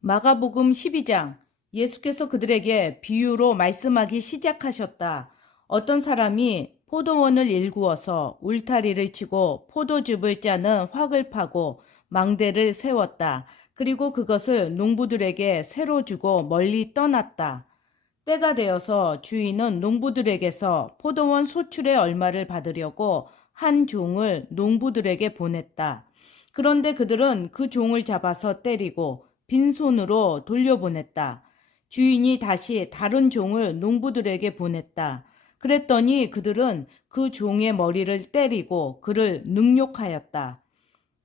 마가복음 12장. 예수께서 그들에게 비유로 말씀하기 시작하셨다. 어떤 사람이 포도원을 일구어서 울타리를 치고 포도즙을 짜는 확을 파고 망대를 세웠다. 그리고 그것을 농부들에게 새로 주고 멀리 떠났다. 때가 되어서 주인은 농부들에게서 포도원 소출의 얼마를 받으려고 한 종을 농부들에게 보냈다. 그런데 그들은 그 종을 잡아서 때리고 빈손으로 돌려보냈다. 주인이 다시 다른 종을 농부들에게 보냈다. 그랬더니 그들은 그 종의 머리를 때리고 그를 능욕하였다.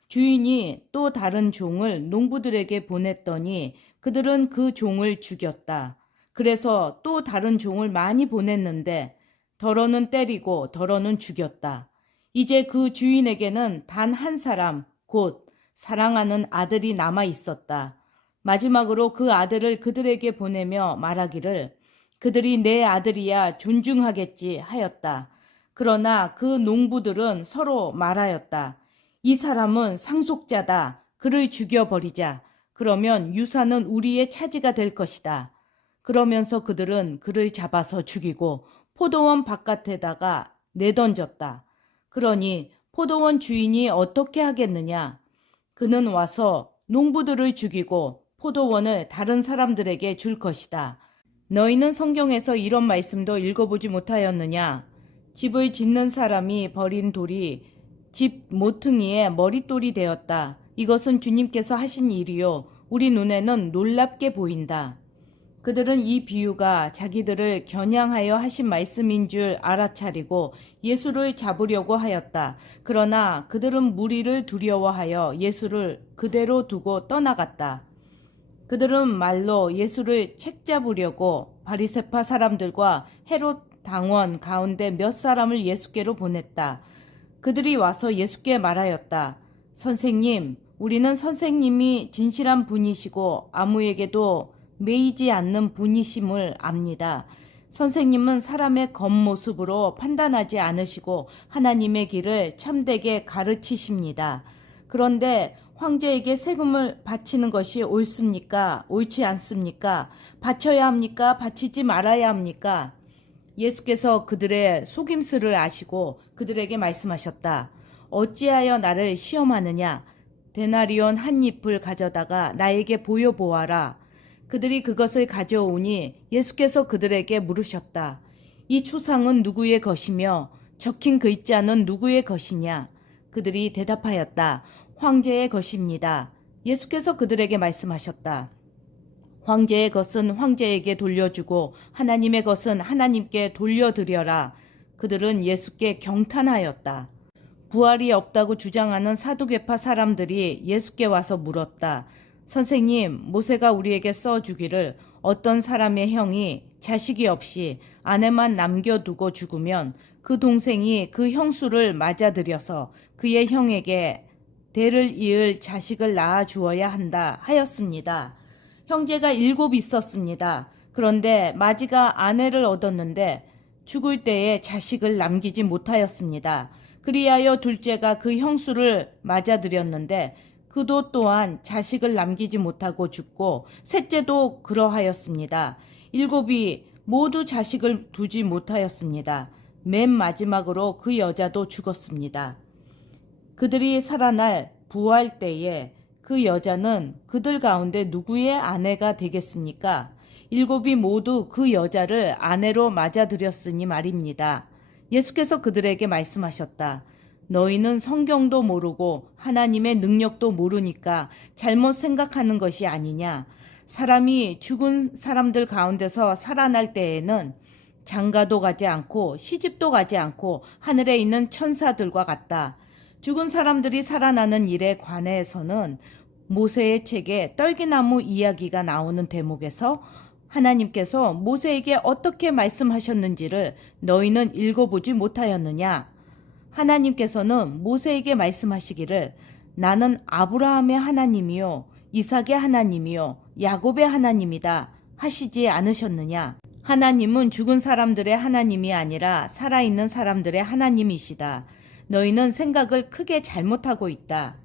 주인이 또 다른 종을 농부들에게 보냈더니 그들은 그 종을 죽였다. 그래서 또 다른 종을 많이 보냈는데 더러는 때리고 더러는 죽였다. 이제 그 주인에게는 단 한 사람, 곧 사랑하는 아들이 남아 있었다. 마지막으로 그 아들을 그들에게 보내며 말하기를 그들이 내 아들이야 존중하겠지 하였다. 그러나 그 농부들은 서로 말하였다. 이 사람은 상속자다. 그를 죽여버리자. 그러면 유산은 우리의 차지가 될 것이다. 그러면서 그들은 그를 잡아서 죽이고 포도원 바깥에다가 내던졌다. 그러니 포도원 주인이 어떻게 하겠느냐? 그는 와서 농부들을 죽이고 포도원을 다른 사람들에게 줄 것이다. 너희는 성경에서 이런 말씀도 읽어보지 못하였느냐? 집을 짓는 사람이 버린 돌이 집 모퉁이에 머릿돌이 되었다. 이것은 주님께서 하신 일이요. 우리 눈에는 놀랍게 보인다. 그들은 이 비유가 자기들을 겨냥하여 하신 말씀인 줄 알아차리고 예수를 잡으려고 하였다. 그러나 그들은 무리를 두려워하여 예수를 그대로 두고 떠나갔다. 그들은 말로 예수를 책잡으려고 바리새파 사람들과 헤롯 당원 가운데 몇 사람을 예수께로 보냈다. 그들이 와서 예수께 말하였다. 선생님, 우리는 선생님이 진실한 분이시고 아무에게도 매이지 않는 분이심을 압니다. 선생님은 사람의 겉모습으로 판단하지 않으시고 하나님의 길을 참되게 가르치십니다. 그런데 황제에게 세금을 바치는 것이 옳습니까? 옳지 않습니까? 바쳐야 합니까? 바치지 말아야 합니까? 예수께서 그들의 속임수를 아시고 그들에게 말씀하셨다. 어찌하여 나를 시험하느냐? 데나리온 한 잎을 가져다가 나에게 보여보아라. 그들이 그것을 가져오니 예수께서 그들에게 물으셨다. 이 초상은 누구의 것이며 적힌 글자는 누구의 것이냐? 그들이 대답하였다. 황제의 것입니다. 예수께서 그들에게 말씀하셨다. 황제의 것은 황제에게 돌려주고 하나님의 것은 하나님께 돌려드려라. 그들은 예수께 경탄하였다. 부활이 없다고 주장하는 사두개파 사람들이 예수께 와서 물었다. 선생님, 모세가 우리에게 써주기를 어떤 사람의 형이 자식이 없이 아내만 남겨두고 죽으면 그 동생이 그 형수를 맞아들여서 그의 형에게 대를 이을 자식을 낳아 주어야 한다 하였습니다. 형제가 7 있었습니다. 그런데 마지가 아내를 얻었는데 죽을 때에 자식을 남기지 못하였습니다. 그리하여 둘째가 그 형수를 맞아들였는데 그도 또한 자식을 남기지 못하고 죽고 셋째도 그러하였습니다. 7이 모두 자식을 두지 못하였습니다. 맨 마지막으로 그 여자도 죽었습니다. 그들이 살아날 부활 때에 그 여자는 그들 가운데 누구의 아내가 되겠습니까? 7이 모두 그 여자를 아내로 맞아들였으니 말입니다. 예수께서 그들에게 말씀하셨다. 너희는 성경도 모르고 하나님의 능력도 모르니까 잘못 생각하는 것이 아니냐. 사람이 죽은 사람들 가운데서 살아날 때에는 장가도 가지 않고 시집도 가지 않고 하늘에 있는 천사들과 같다. 죽은 사람들이 살아나는 일에 관해서는 모세의 책에 떨기나무 이야기가 나오는 대목에서 하나님께서 모세에게 어떻게 말씀하셨는지를 너희는 읽어보지 못하였느냐? 하나님께서는 모세에게 말씀하시기를 나는 아브라함의 하나님이요 이삭의 하나님이요 야곱의 하나님이다 하시지 않으셨느냐? 하나님은 죽은 사람들의 하나님이 아니라 살아있는 사람들의 하나님이시다. 너희는 생각을 크게 잘못하고 있다.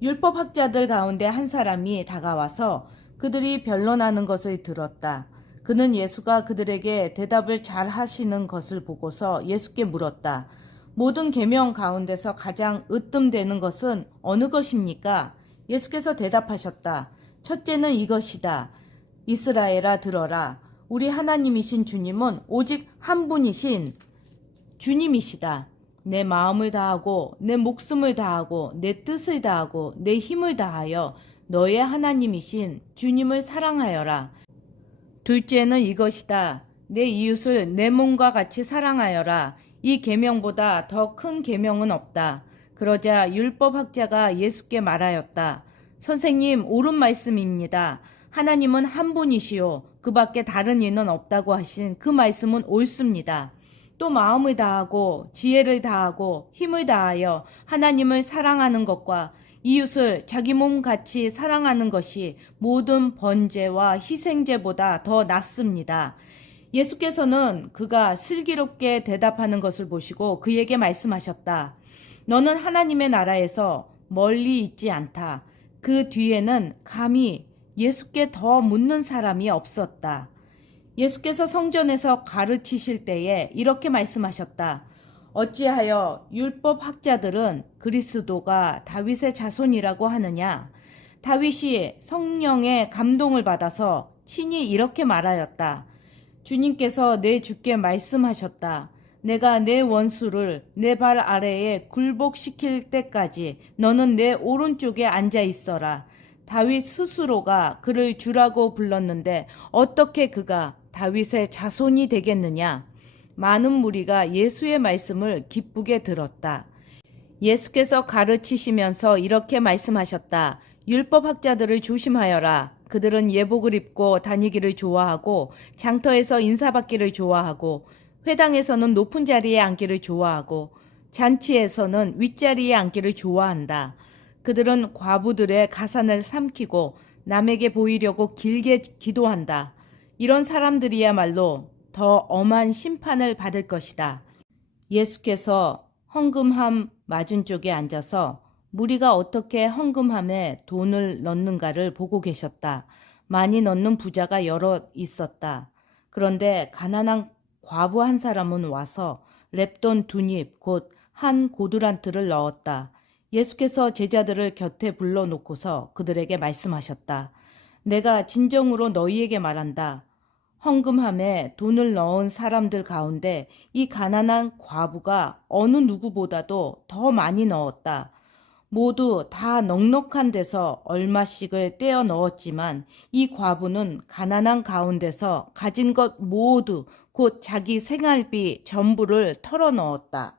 율법학자들 가운데 한 사람이 다가와서 그들이 변론하는 것을 들었다. 그는 예수가 그들에게 대답을 잘 하시는 것을 보고서 예수께 물었다. 모든 계명 가운데서 가장 으뜸되는 것은 어느 것입니까? 예수께서 대답하셨다. 첫째는 이것이다. 이스라엘아 들어라. 우리 하나님이신 주님은 오직 한 분이신 주님이시다. 내 마음을 다하고 내 목숨을 다하고 내 뜻을 다하고 내 힘을 다하여 너의 하나님이신 주님을 사랑하여라. 둘째는 이것이다. 내 이웃을 내 몸과 같이 사랑하여라. 이 계명보다 더 큰 계명은 없다. 그러자 율법학자가 예수께 말하였다. 선생님, 옳은 말씀입니다. 하나님은 한 분이시요 그 밖에 다른 이는 없다고 하신 그 말씀은 옳습니다. 또 마음을 다하고 지혜를 다하고 힘을 다하여 하나님을 사랑하는 것과 이웃을 자기 몸 같이 사랑하는 것이 모든 번제와 희생제보다 더 낫습니다. 예수께서는 그가 슬기롭게 대답하는 것을 보시고 그에게 말씀하셨다. 너는 하나님의 나라에서 멀리 있지 않다. 그 뒤에는 감히 예수께 더 묻는 사람이 없었다. 예수께서 성전에서 가르치실 때에 이렇게 말씀하셨다. 어찌하여 율법 학자들은 그리스도가 다윗의 자손이라고 하느냐? 다윗이 성령의 감동을 받아서 친히 이렇게 말하였다. 주님께서 내 주께 말씀하셨다. 내가 내 원수를 내 발 아래에 굴복시킬 때까지 너는 내 오른쪽에 앉아 있어라. 다윗 스스로가 그를 주라고 불렀는데 어떻게 그가 다윗의 자손이 되겠느냐? 많은 무리가 예수의 말씀을 기쁘게 들었다. 예수께서 가르치시면서 이렇게 말씀하셨다. 율법학자들을 조심하여라. 그들은 예복을 입고 다니기를 좋아하고 장터에서 인사받기를 좋아하고 회당에서는 높은 자리에 앉기를 좋아하고 잔치에서는 윗자리에 앉기를 좋아한다. 그들은 과부들의 가산을 삼키고 남에게 보이려고 길게 기도한다. 이런 사람들이야말로 더 엄한 심판을 받을 것이다. 예수께서 헌금함 맞은쪽에 앉아서 무리가 어떻게 헌금함에 돈을 넣는가를 보고 계셨다. 많이 넣는 부자가 여럿 있었다. 그런데 가난한 과부 한 사람은 와서 렙돈 2닙 곧 한 고두란트를 넣었다. 예수께서 제자들을 곁에 불러놓고서 그들에게 말씀하셨다. 내가 진정으로 너희에게 말한다. 헌금함에 돈을 넣은 사람들 가운데 이 가난한 과부가 어느 누구보다도 더 많이 넣었다. 모두 다 넉넉한 데서 얼마씩을 떼어 넣었지만 이 과부는 가난한 가운데서 가진 것 모두 곧 자기 생활비 전부를 털어 넣었다.